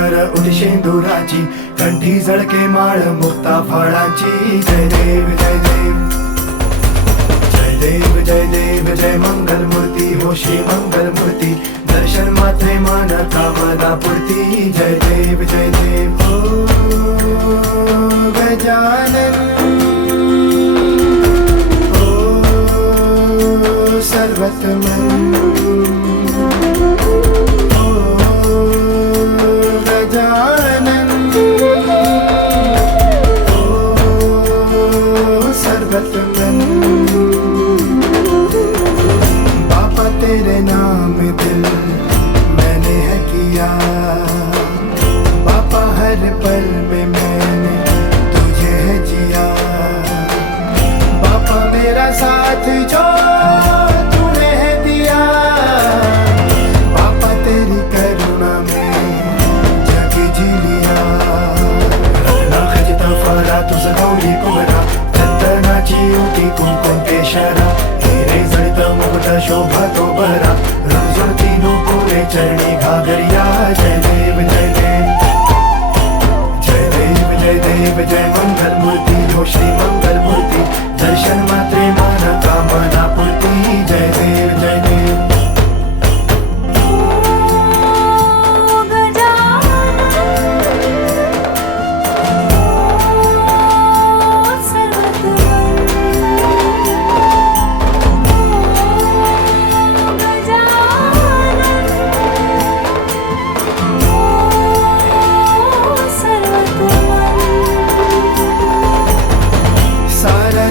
कर उठी शेंदुराची, कंठी झळके माळ मुक्ता फळाची. जय देव जय देव जय देव जय देव जय मंगल मूर्ती हो श्री मंगल मूर्ती. दर्शन मात्रे मन कामना पूर्ती. जय देव जय देव. ओ गजानन ओ सर्वतमन बापा तेरे नाम दिल मैंने है किया, बापा हर पल में मैंने तुझे है जिया. बापा मेरा साथ जो तूने है दिया, बापा तेरी करुणा में जग जी लिया. रत्ना खजिता फरा तुझ गौरी कुमरा, रत्नाची उटी कुंकुम केशरा. हिरे जळित मुकुट शोभा तो बरा, रुजती नुपुरे चरणी घागरिया. जय देव जय देव जय देव जय देव जय मंगल मूर्ती हो श्री मंगल मूर्ती. दर्शन मात्रे मन कामना पूर्ती. जय देव जय देव.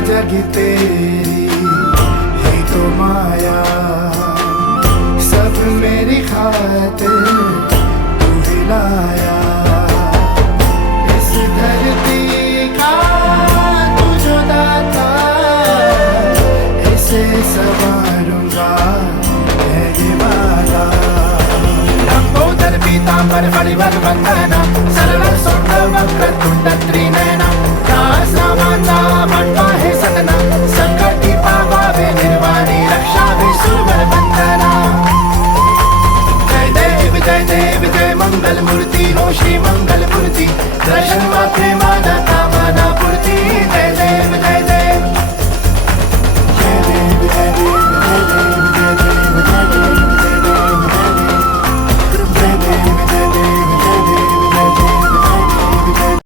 जग तेरी ही तो माया, सब मेरी खातिर तू ही लाया. इस धरती का तू जो दाता, इसे संवारूंगा है ये वादा. लंबोदर पीतांबर फणिवर वंदना, सर्व सुंदर वक्र तुंड त्रिनयना. दास नामाचा म्हणवा हे सदना, संकटी पावावे निर्वाणी रक्षावे सुरवर वंदना. जय देव जय मंगल मूर्ती हो श्री मंगल मूर्ती. दर्शन मात्रे मानता